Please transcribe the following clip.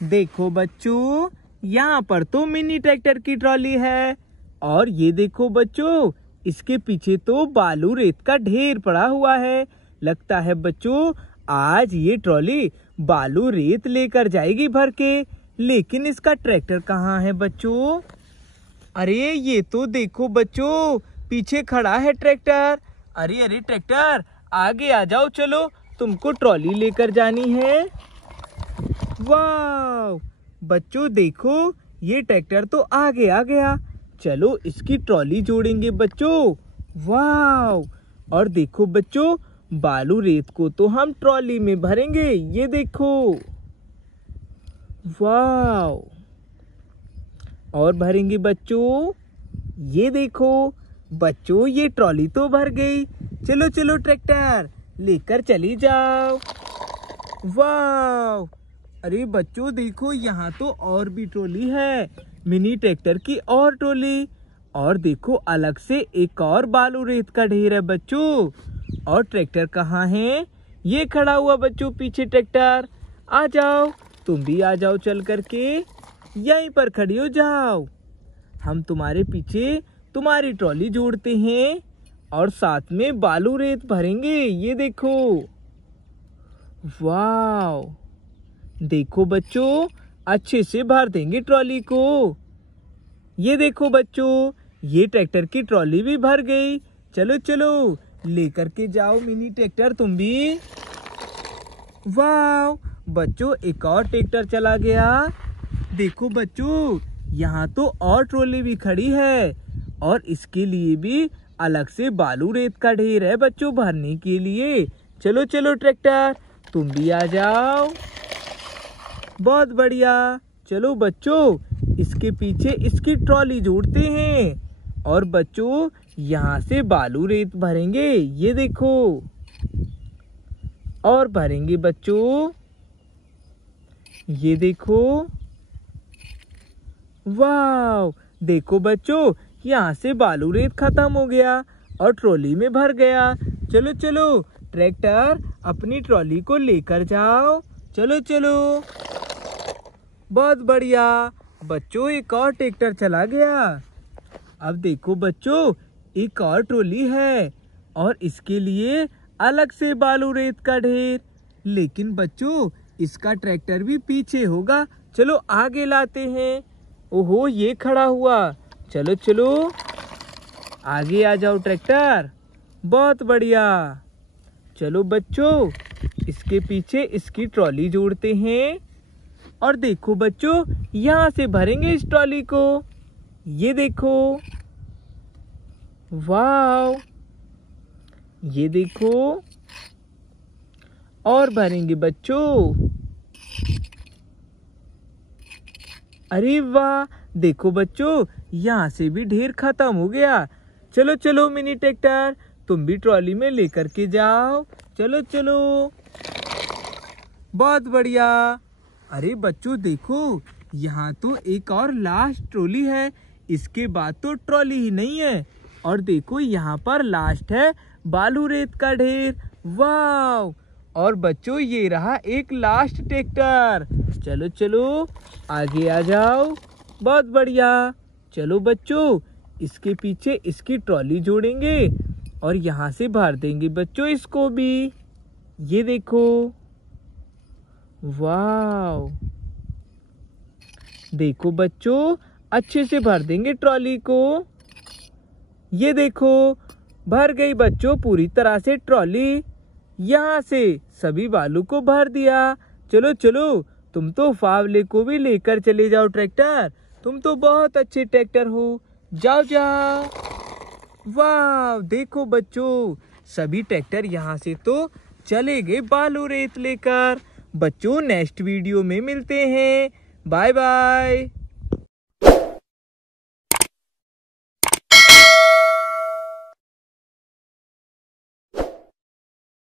देखो बच्चों, यहाँ पर तो मिनी ट्रैक्टर की ट्रॉली है। और ये देखो बच्चों, इसके पीछे तो बालू रेत का ढेर पड़ा हुआ है। लगता है बच्चों आज ये ट्रॉली बालू रेत लेकर जाएगी भर के। लेकिन इसका ट्रैक्टर कहाँ है बच्चों? अरे ये तो देखो बच्चों, पीछे खड़ा है ट्रैक्टर। अरे अरे ट्रैक्टर, आगे आ जाओ, चलो तुमको ट्रॉली लेकर जानी है। वाह बच्चों देखो, ये ट्रैक्टर तो आगे आ गया। चलो इसकी ट्रॉली जोड़ेंगे बच्चों। वाह, और देखो बच्चों, बालू रेत को तो हम ट्रॉली में भरेंगे। ये देखो, वाह, और भरेंगे बच्चों। ये देखो बच्चों, ये ट्रॉली तो भर गई। चलो चलो ट्रैक्टर, लेकर चली जाओ। वाह, अरे बच्चों देखो, यहाँ तो और भी ट्रॉली है, मिनी ट्रैक्टर की और ट्रॉली। और देखो अलग से एक और बालू रेत का ढेर है बच्चों। और ट्रैक्टर कहाँ है? ये खड़ा हुआ बच्चों पीछे ट्रैक्टर। आ जाओ, तुम भी आ जाओ, चल करके यहीं पर खड़ी हो जाओ। हम तुम्हारे पीछे तुम्हारी ट्रॉली जोड़ते हैं और साथ में बालू रेत भरेंगे। ये देखो, वाह, देखो बच्चों, अच्छे से भर देंगे ट्रॉली को। ये देखो बच्चों, ये ट्रैक्टर की ट्रॉली भी भर गई। चलो चलो, लेकर के जाओ मिनी ट्रैक्टर तुम भी। वाह बच्चों, एक और ट्रैक्टर चला गया। देखो बच्चों, यहाँ तो और ट्रॉली भी खड़ी है और इसके लिए भी अलग से बालू रेत का ढेर है बच्चों भरने के लिए। चलो चलो ट्रैक्टर, तुम भी आ जाओ। बहुत बढ़िया, चलो बच्चों, इसके पीछे इसकी ट्रॉली जोड़ते हैं और बच्चों यहाँ से बालू रेत भरेंगे। ये देखो, और भरेंगे बच्चों। ये देखो, वाह, देखो बच्चों, यहाँ से बालू रेत खत्म हो गया और ट्रॉली में भर गया। चलो चलो ट्रैक्टर, अपनी ट्रॉली को लेकर जाओ। चलो चलो, बहुत बढ़िया बच्चों, एक और ट्रैक्टर चला गया। अब देखो बच्चों, एक और ट्रॉली है और इसके लिए अलग से बालू रेत का ढेर। लेकिन बच्चों इसका ट्रैक्टर भी पीछे होगा। चलो आगे लाते हैं। ओहो, ये खड़ा हुआ। चलो चलो, आगे आ जाओ ट्रैक्टर। बहुत बढ़िया, चलो बच्चों, इसके पीछे इसकी ट्रॉली जोड़ते हैं और देखो बच्चों, यहाँ से भरेंगे इस ट्रॉली को। ये देखो, वाह, ये देखो, और भरेंगे बच्चों। अरे वाह, देखो बच्चों, यहाँ से भी ढेर खत्म हो गया। चलो चलो मिनी ट्रैक्टर, तुम भी ट्रॉली में लेकर के जाओ। चलो चलो, बहुत बढ़िया। अरे बच्चों देखो, यहाँ तो एक और लास्ट ट्रॉली है। इसके बाद तो ट्रॉली ही नहीं है। और देखो यहाँ पर लास्ट है बालू रेत का ढेर। वाह, और बच्चों ये रहा एक लास्ट ट्रैक्टर। चलो चलो, आगे आ जाओ। बहुत बढ़िया, चलो बच्चों, इसके पीछे इसकी ट्रॉली जोड़ेंगे और यहाँ से भर देंगे बच्चों इसको भी। ये देखो, वाह, देखो बच्चों, अच्छे से भर देंगे ट्रॉली को। ये देखो, भर गई बच्चों पूरी तरह से ट्रॉली। यहाँ से सभी बालू को भर दिया। चलो चलो, तुम तो फावले को भी लेकर चले जाओ ट्रैक्टर। तुम तो बहुत अच्छे ट्रैक्टर हो, जाओ जाओ। वाह, देखो बच्चों, सभी ट्रैक्टर यहाँ से तो चले गए बालू रेत लेकर। बच्चों नेक्स्ट वीडियो में मिलते हैं। Bye bye.